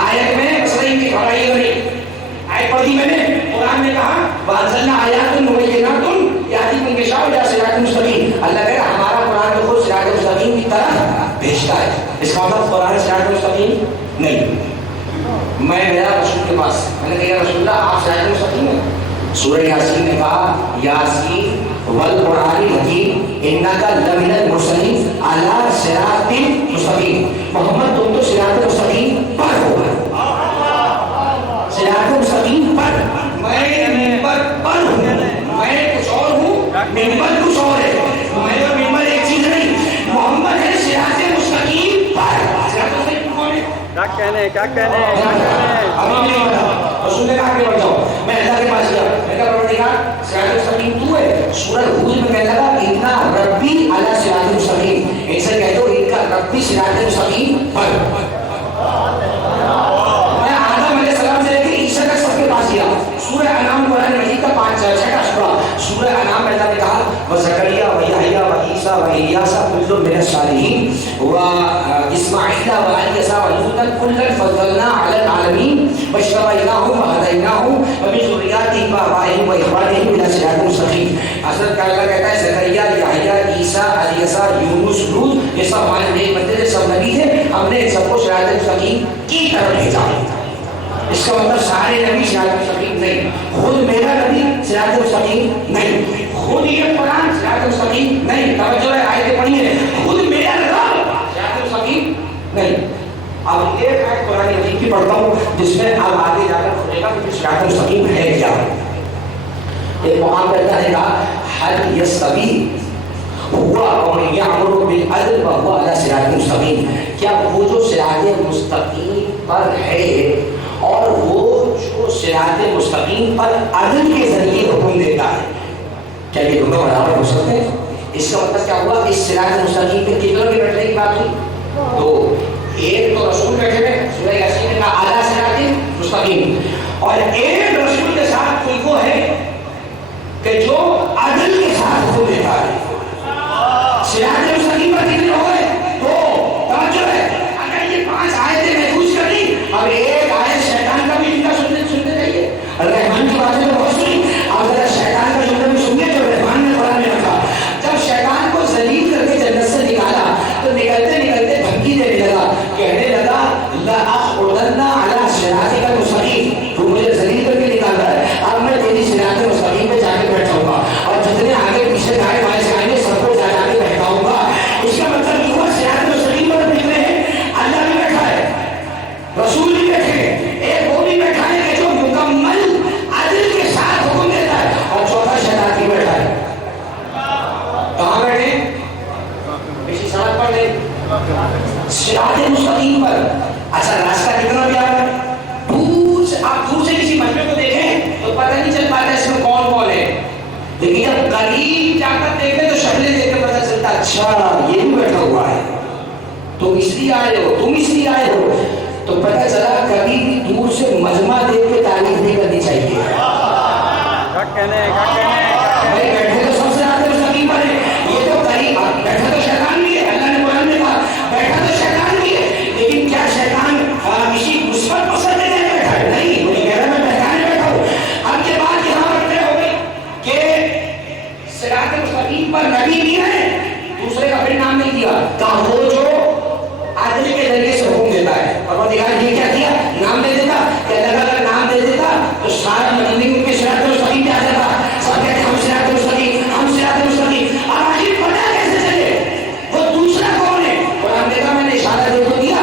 آیت میں مسئلہ کی کھڑائی بنی، آیت پڑھی میں نے، قرآن نے کہا وَأَنزَلْنَا آیَاتٍ مُبَيِّنَاتٍ یَهْدِي مَن یَشَاءُ إِلَىٰ صِرَاطٍ مُسْتَقِيمٍ۔ اللہ کہہ رہا ہمارا قرآن تو خود صراط مستقیم کی طرف بھیجتا ہے۔ اس کا مطلب قرآن صراط مستقیم نہیں۔ میں گیا رسول کے پاس، میں نے کہا یا رسول اللہ آپ صراط مستقیم ہیں؟ سورہ یاسین نے کہا یاسین والقرآن الحکیم انکا لمن المرسلین علی صراط مستقیم۔ محمد تم تو صراط مستقیم پر ہو، صراط مستقیم پر، میں ممبر پر ہوں، میں کچھ اور ہوں، ممبر کچھ اور ہے، میں اور ممبر ایک چیز نہیں، محمد ہے صراط مستقیم پر۔ صراط مستقیم کون ہے؟ کیا کہنے کیا کہنے کیا کہنے ابھی نہیں پتا، رسول نے کہا کہ بڑھ جاؤ، میں اللہ کے پاس گیا، میں کہا پروردگار صراط مستقیم تو ہے؟ سورہ ہود میں کہنے لگا اِنَّ رَبِّي عَلَىٰ صِرَاطٍ مُسْتَقِيمٍ، ایک سے کہہ دو ان کا ربی صراط مستقیم پر۔ میں آدم علیہ السلام سے لے کے عیسیٰ تک سب کے پاس گیا، سورہ انعام قرآن مجید کا 5-6 سورہ، سورہ انعام میں اللہ نے کہا وزکریا ویحییٰ وعیسیٰ والیاس کل من الصالحین واسماعیل والیسع ولوطا کلا فضلنا علی العالمین واجتبیناہم وہدیناہم ومن ذریاتہم وآبائہم واخوانہم الی صراط مستقیم۔ حضرت اللہ کہتا ہے زکریا یحییٰ عیسیٰ الیسع یونس لوط یہ سب ہمارے نیک بندے تھے، سب نبی تھے، ہم نے سب کو صراط مستقیم کی طرف بھیجا۔ اس کا مطلب سارے نبی صراط مستقیم نہیں، خود میرا نبی صراط مستقیم نہیں، خود یہ قرآن صراط مستقیم نہیں، توجہ ہے آیتیں پڑھیے، خود میرا رب صراط مستقیم نہیں۔ اب ایک آیت قرآن مجید کی پڑھتا ہوں جس میں اب آگے جا کر کھلے گا کہ صراط مستقیم ہے کیا۔ ایک مقام پہ اللہ نے کہا حل یستوی ہوا ومن یعمر بالعدل وهو علی صراط مستقیم، کیا وہ جو صراط مستقیم پر ہے اور وہ جو صراط مستقیم پر عدل کے ذریعے حکم دیتا ہے، کیا یہ دونوں برابر ہو سکتے ہیں؟ اس کا مطلب کیا ہوا؟ اس صراط مستقیم پہ کتنوں کے بیٹھنے کی بات ہوئی؟ دو، ایک تو رسول بیٹھے ہوئے سورہ یاسین میں اعلیٰ صراط مستقیم، اور ایک رسول کے ساتھ کوئی وہ ہے کہ جو عدل کے ساتھ حکم دیتا ہے۔ صراط مستقیم پر کتنے ہو گئے؟ دو، توجہ ہے، اگر یہ 5 آیتیں محفوظ کر لی، اب ایک آیت شیطان کا بھی جنگا سنتے رہیے، رحمان کی باتیں تو بہت سنی، اب ذرا شیطان کا جنگا بھی سنیے جو رحمان نے قرآن میں رکھا۔ جب شیطان کو ذلیل کر کے جنت سے نکالا تو نکلتے نکلتے دھمکی دینے لگا، کہنے لگا لَأَقْعُدَنَّ عَلَىٰ صِرَاطِكَ الْمُسْتَقِيمِ، تو مجھے ذلیل المستقیم پر. اچھا راستہ کتنا پیارا ہے. آپ دور سے کسی مجمع کو دیکھیں تو پتہ نہیں چل پاتا اس میں کون کون ہے, لیکن جب قریب جا کر دیکھیں تو شکلیں دیکھ کے پتہ چلتا اچھا یہ بھی بیٹھا ہوا ہے, تم اس لیے آئے ہو, تم اس لیے آئے ہو. تو پتہ چلا کبھی بھی دور سے مجمع دیکھ کے تعریف نہیں کرنی چاہیے. بھائی بیٹھے تو سب سے زیادہ مستقیم پر ہے, یہ تو قریب بیٹھا تو شیطان بھی ہے. اللہ نے قرآن میں کہا بیٹھا تو شیطان بھی ہے, لیکن کیا شیطان کسی مثبت پسند ہے بیٹھا ہے؟ نہیں, مجھے کہہ رہا میں بہتانے بیٹھا ہوں. اب کے بعد یہاں پر طے ہو گئی کہ صراط مستقیم پر نبی بھی ہے, دوسرے کا پھر نام نہیں دیا, کہا وہ جو عدل کے ذریعے سے حکم دیتا ہے. پروردگار نے کیا کیا, نام دے دیتا کہ اللہ اگر نام دے دیتا تو سارا مدنی ان کے صراط مستقیم پہ آ جاتا. سب کہتے ہم صراط مستقیم, ہم صراط مستقیم. اب آخر پتہ کیسے چلے وہ دوسرا کون ہے؟ قرآن دیکھا میں نے اشارہ دے تو دیا,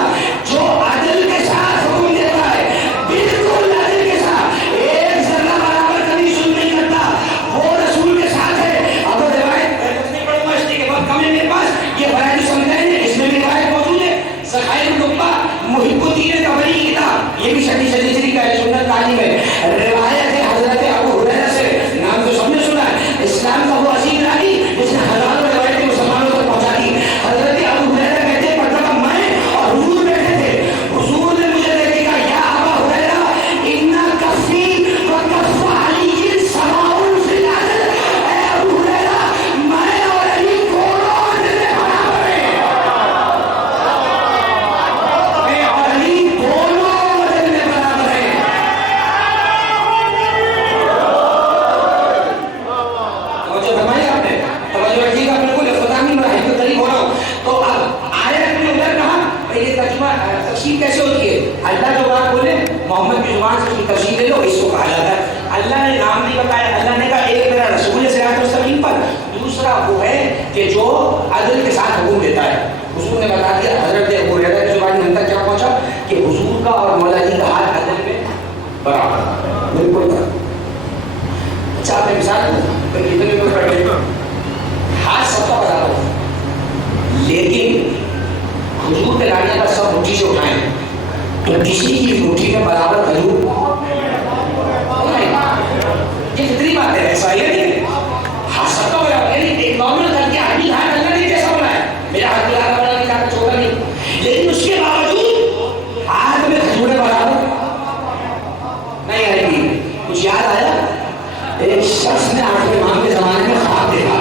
جو عدل کے ساتھ حکم دیتا ہے, بالکل عدل کے ساتھ, ایک ذرہ برابر کبھی ظلم نہیں کرتا, وہ رسول کے ساتھ ہے. اب وہ روایت نہیں پڑھوں گا اس لیے کہ بہت کم ہے میرے پاس, یہ فرائض سمجھائیں گے, اس میں بھی روایت موجود ہے. ذخائر القبہ محب الدین طبری کی کتاب, یہ بھی شدید شدید کا سنت تعلیم ہے. روایت ہے حضرت ابو ہریرہ سے, نام تو سب نے سنا ہے, اسلام کا وہ عظیم راوی جس نے ہزاروں روایتیں مسلمانوں تک پہنچا دی. حضرت ابو ہریرہ کہتے ہیں مرتبہ میں اور حضور بیٹھے تھے, حضور نے مجھے دیکھ کہا یا ابا ہریرہ انا کفی و کف علی سواء فی العدل. اے ابو ہریرہ میں اور علی دونوں عدل میں برابر ہیں, میں اور علی دونوں عدل میں برابر ہیں. توجہ فرمائی آپ نے, توجہ رکھیے گا, بالکل اختتامی مراحل کے قریب ہو رہا ہوں. تو اب آیت میں ادھر کہا یہ ترجمہ تفسیر کیسے ہوتی ہے. اللہ جو بات بولے محمد کی زبان سے اس کی تفسیر لے لو, اس کو کہا جاتا ہے. اللہ نے نام نہیں بتایا, اللہ نے کہا ایک میرا رسول ہے صراط مستقیم پر, دوسرا وہ ہے کہ جو عدل کے ساتھ حکم دیتا ہے. حضور نے بتا دیا, حضرت ابو ہریرہ کی زبان ہم تک کیا پہنچا کہ حضور کا اور مولا جی کا ہاتھ عدل میں برابر, بالکل برابر. اچھا آپ نے مثال دوں کتنے لوگ بیٹھے, ہاتھ سب کا برابر ہو, لیکن حضور کے لانے کا سب مٹھی سے اٹھائیں تو کسی کی مٹھی میں برابر کھجور یہ کتنی بات ہے, ایسا ہی نہیں. ہاتھ سب کا برابر, یعنی ایک نارمل کر کے آدمی ہاتھ اللہ نے کیسا بنایا, میرا ہاتھ برابر بنا نہیں تھا, چھوٹا نہیں, لیکن اس کے باوجود ہاتھ میں کھجوریں برابر نہیں آئے گی. کچھ یاد آیا, ایک شخص نے آخری امام کے زمانے میں خواب دیکھا,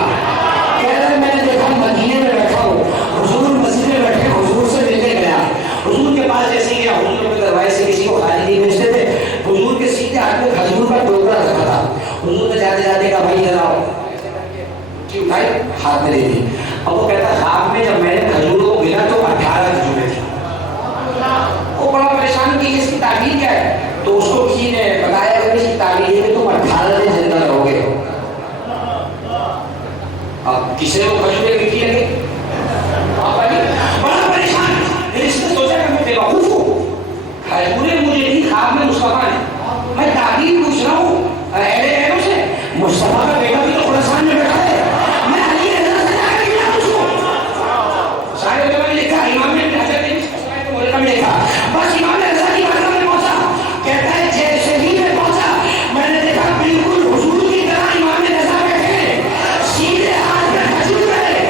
کہہ رہا ہے میں نے دیکھا مدینے میں بیٹھا ہوں, حضور مسجد میں بیٹھے, حضور سے ملنے گیا, حضور کے پاس جیسے گیا, حضور کے دروازے سے کسی کو خالی نہیں بھیجتے تھے, حضور کے سیدھے ہاتھ میں کھجور کا ٹوکرا رکھا تھا. حضور نے جاتے جاتے کہا بھائی ادھر آؤ, اٹھائی ہاتھ میں لے دی. اب وہ کہتا خواب میں جب میں نے کھجور کو گنا تو 18 کھجوریں تھیں. وہ بڑا پریشان کہ اس کی تعبیر کیا ہے, تو اس کو کسی نے بتایا کہ اس کی تعبیر ہے کہ تم 18 دن زندہ رہو گے. اب کسی کو کھجوریں لکھی لگے, بڑا پریشان. پھر اس نے سوچا کہ میں بے وقوف ہوں, کھجوریں مجھے نہیں, خواب میں مصطفیٰ نے, میں تعبیر پوچھ رہا ہوں اہل علم سے, مصطفیٰ کا بیٹا بھی تو خراسان میں بیٹھا ہے, میں علی رضا سے جا کر کیا پوچھوں. سارے علماء نے لکھا, امام نے حضرت نے لکھا, بس امام رضا کی بارگاہ میں پہنچا, کہتا ہے جیسے ہی میں پہنچا میں نے دیکھا بالکل حضور کی طرح امام رضا بیٹھے, سیدھے ہاتھ میں کھجور ہے,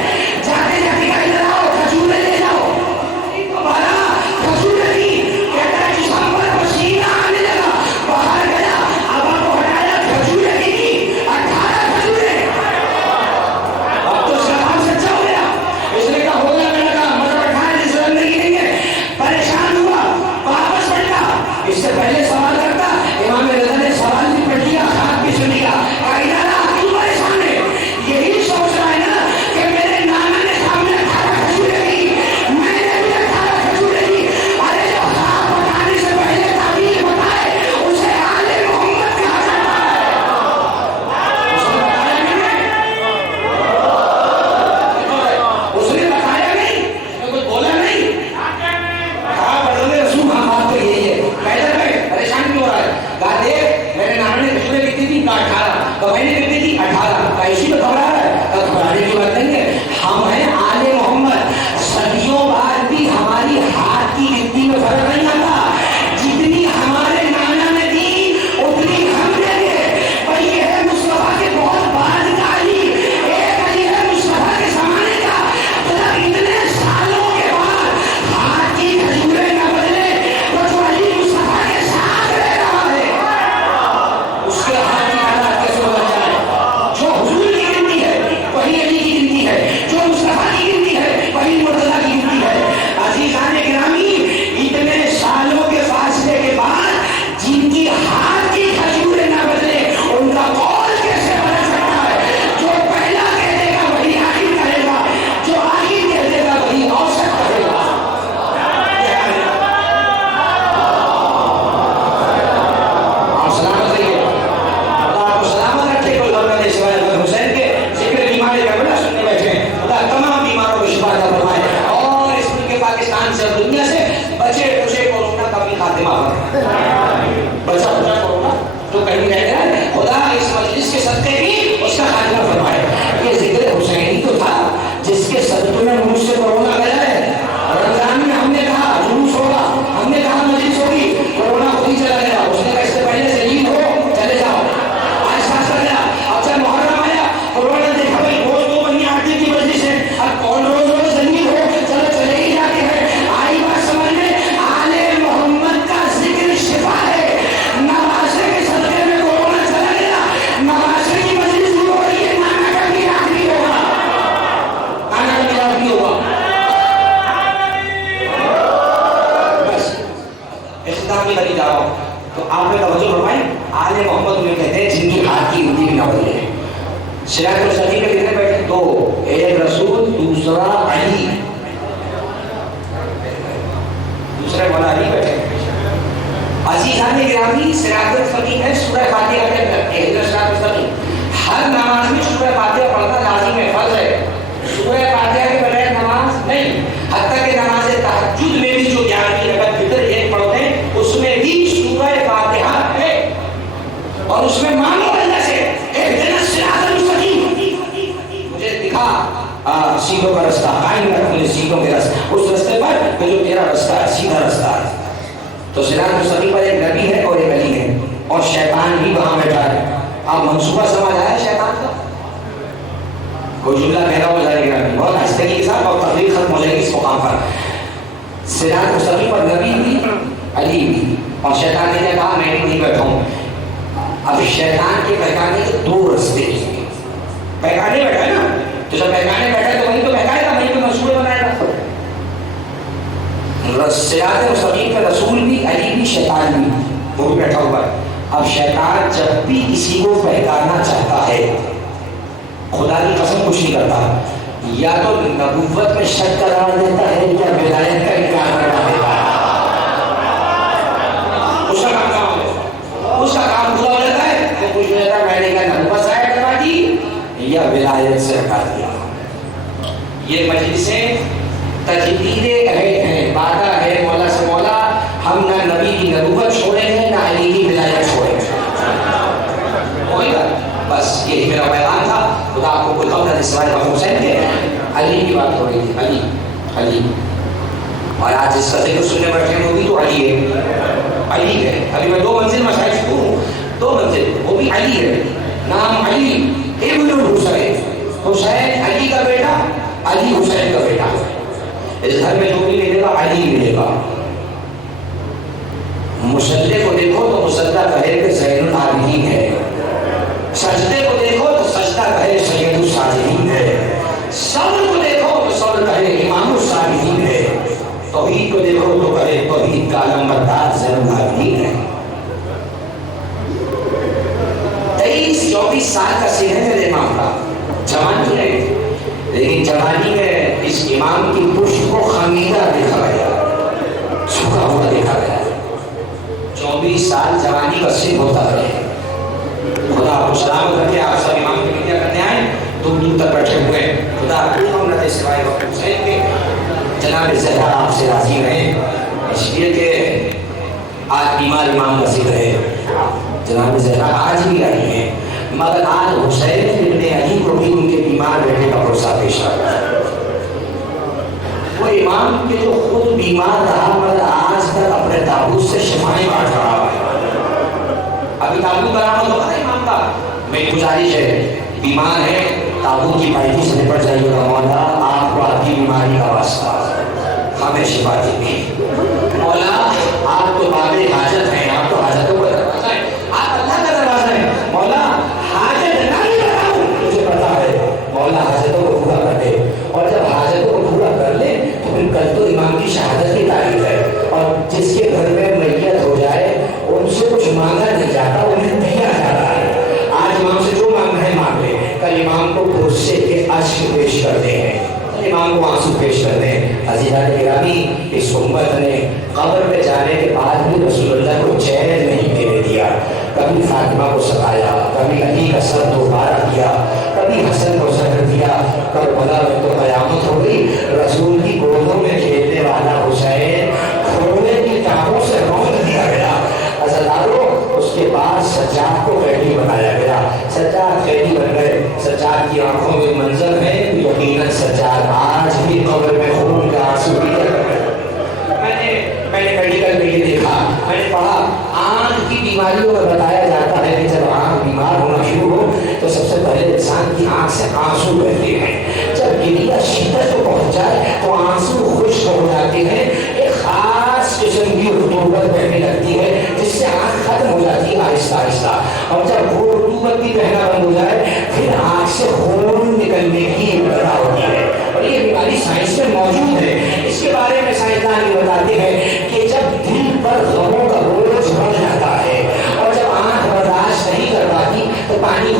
خاتمہ بچا بچا کورونا تو کہیں رہ گیا. خدا اس مجلس کے صدقے بھی اس کا خاتمہ فرمائے. یہ ذکر حسینی تو تھا جس کے صدقے میں مجھ سے کورونا گیا ہے. رمضان میں ہم نے کہا جلوس ہوگا, ہم نے کہا مجلس ہوگی, کورونا خود ہی چلا گیا. اس نے کہا اس سے پہلے سے عید ہو چلے جاؤ, آج سانس کر گیا. اب جب محرم آیا کورونا دیکھا بھائی روز 2 مہینے 8 دن کی مجلس ہے, اب کون روز روز زندگی ہو, چلو چلے ہی جاتے ہیں. آئی بات سمجھ میں, آل محمد کا ذکر شفا ہے. نوازے کے صدقے میں کورونا چلا گیا, نوازے کی مجلس بھی ہو رہی ہے, نانا کا بھی آخری ہوگا, نانا کا بھی آخری ہوگا. بس اختتام کی بری جا رہا ہوں تو آپ نے توجہ فرمائیں. آل محمد انہیں کہتے ہیں جن کی ہاتھ کی انگلی بھی نہ بدلے. صراط المستقیم پہ کتنے بیٹھے؟ 2, ایک رسول, دوسرا علی, دوسرے مولا علی بیٹھے. عزیزان گرامی, صراط المستقیم ہے سورہ فاتحہ کے اندر. صراط المستقیم ہر نماز میں سورہ فاتحہ پڑھنا لازم ہے, فرض ہے. سورہ فاتحہ کے بغیر نماز نہیں. حتیٰ کہ نماز تہجد میں بھی جو 11 رکعت فطر ایک پڑھتے ہیں اس میں بھی سورہ فاتحہ ہے. اور اس میں مانگو اللہ سے اہدنا الصراط المستقیم, مجھے دکھا سیدھوں کا رستہ, قائم رکھ مجھے سیدھوں کے راستے, اس راستے پر کہ جو تیرا رستہ ہے, سیدھا رستہ ہے. تو صراط المستقیم پر ایک نبی ہے اور ایک علی ہے, اور شیطان بھی وہاں بیٹھا ہے. آپ منصوبہ سمجھ آیا شیطان کا؟ کوئی جملہ کہہ رہا ہو جائے گا, بہت ہستگی کے ساتھ, اور تقریر ختم ہو جائے گی اس مقام پر. صراط المستقیم پر نبی بھی علی بھی, اور شیطان نے کہا میں نہیں بیٹھا ہوں. اب شیطان کے بہکانے کے 2 رستے ہیں. بہکانے بیٹھا ہے نا, تو جب بہکانے بیٹھا تو وہیں تو بہکائے گا, وہیں تو منصوبے بنائے گا. صراط المستقیم پہ رسول بھی, علی بھی, شیطان بھی, وہ بھی بیٹھا ہوا ہے. اب شیطان جب بھی کسی کو بہکانا چاہتا ہے, خدا کی قسم کچھ نہیں کرتا, یا تو نبوت میں شک کرا دیتا ہے یا ولایت کا انکار کرا دیتا ہے. اس کا کام اس کا کام خدا ہو جاتا ہے. وہ کچھ نہیں رہتا, میں نے کہا نبوت ضائع کروا دی یا ولایت سے ہٹا دیا. یہ مجلسیں تجدید عہد ہیں, وعدہ ہے مولا سے, مولا ہم نہ نبی کی نبوت چھوڑیں گے نہ علی کی ولایت چھوڑیں گے. ہوئے گا بس یہی میرا بیان تھا. خدا آپ کو کوئی قول نہ سوائے حسین کے. علی کی بات ہو رہی تھی, علی علی, اور آج اس کا ذکر سننے بیٹھے ہیں وہ بھی تو علی ہے, علی ہے. ابھی میں 2 منزل مسائل شروع ہوں, 2 منزل, وہ بھی علی ہے. نام علی ابن الحسین, حسین علی کا بیٹا, علی حسین کا بیٹا. اس گھر میں جو بھی ملے گا علی ملے گا. مسلح کو دیکھو تو مسلح کہے کہ زین العابدین ہے, سجدے کو دیکھو تو سجدہ کہے سید الساجدین ہے, صبر کو دیکھو تو صبر کہے امام الساجدین ہے, توحید کو دیکھو تو کہے توحید کا علمبردار زین العابدین ہے. 23-24 سال کا سن ہے میرے امام کا, جوان تو نہیں, لیکن جوانی میں اس امام کی پشت کو خمیدہ دیکھا گیا, جھکا ہوا دیکھا گیا. 24 سال جوانی کا سن ہوتا ہے. خدا آپ کو سلامت رکھے. آپ سب امام کی میڈیا کرنے آئے, دور دور تک بیٹھے ہوئے, خدا آپ کو سوائے وقت حسین کے. جناب زہرا آپ سے راضی رہیں, اس لیے کہ آج بیمار امام کا ذکر ہے. جناب زہرا آج بھی آئی ہیں, مگر آج حسین ابن علی کو بھی ان کے بیمار بیٹے کا بھروسہ پیش آ رہا ہے. وہ امام کے جو خود بیمار رہا مگر آج تک اپنے تابوت سے شفائیں بانٹ رہا ہے. ابھی تابوت برآمد ہوتا ہے امام کا, میری گزارش ہے, بیمار ہے تابوت کی پائیدی سے نپٹ جائیے گا. مولا آپ کو آپ کی بیماری کا واسطہ, ہمیں شفا دیجیے. مولا آپ تو باب حاجت ہیں, آپ تو حاجتوں کا دروازہ ہے, آپ اللہ کا دروازہ ہے. مولا حاجت نہ بھی بتاؤں, مجھے پتا ہے مولا حاجتوں کو پورا کر دے, اور جب حاجتوں کو پورا کر لے تو پھر کل تو امام کی شہادت کی تاریخ ہے, اور جس کے گھر میں میت ہو جائے ان سے کچھ مانگا نہیں جاتا, انہیں دیا جاتا ہے. آج امام سے جو مانگنا ہے مانگ لے, کل امام کو غصے کے اشک پیش کرتے ہیں, امام کو آنسو پیش کرتے ہیں. عزیزان گرامی, اس امت نے قبر میں جانے کے بعد بھی رسول اللہ کو چین نہیں دینے دیا. کبھی فاطمہ کو ستایا, کبھی علی کا سر دوبارہ کیا, کبھی حسن کو زہر دیا. کربلا میں تو قیامت ہو گئی, رسول کی گودوں میں کھیلنے والا حسین کھوڑے کی ٹانگوں سے روند میں نے پڑھا آنکھ کی بیماریوں میں بتایا جاتا ہے کہ جب آنکھ بیمار ہونا شروع ہو تو سب سے پہلے انسان کی آنکھ سے آنسو بہتے ہیں، جب گریہ شدت کو پہنچ جائے تو آنسو خشک ہو جاتے ہیں، ایک خاص قسم کی رطوبت بہنے لگتی ہے جس سے آنکھ ختم ہو جاتی ہے آہستہ آہستہ، اور جب وہ رطوبت بھی بہنا بند ہو جائے پھر آنکھ سے خون نکلنے کی ابتدا ہوتی ہے، اور یہ بیماری سائنس میں موجود ہے۔ اس کے بارے میں سائنسدان یہ بتاتے ہیں کہ جب دل پر غموں کا بوجھ بڑھ جاتا ہے اور جب آنکھ برداشت نہیں کر پاتی تو پانی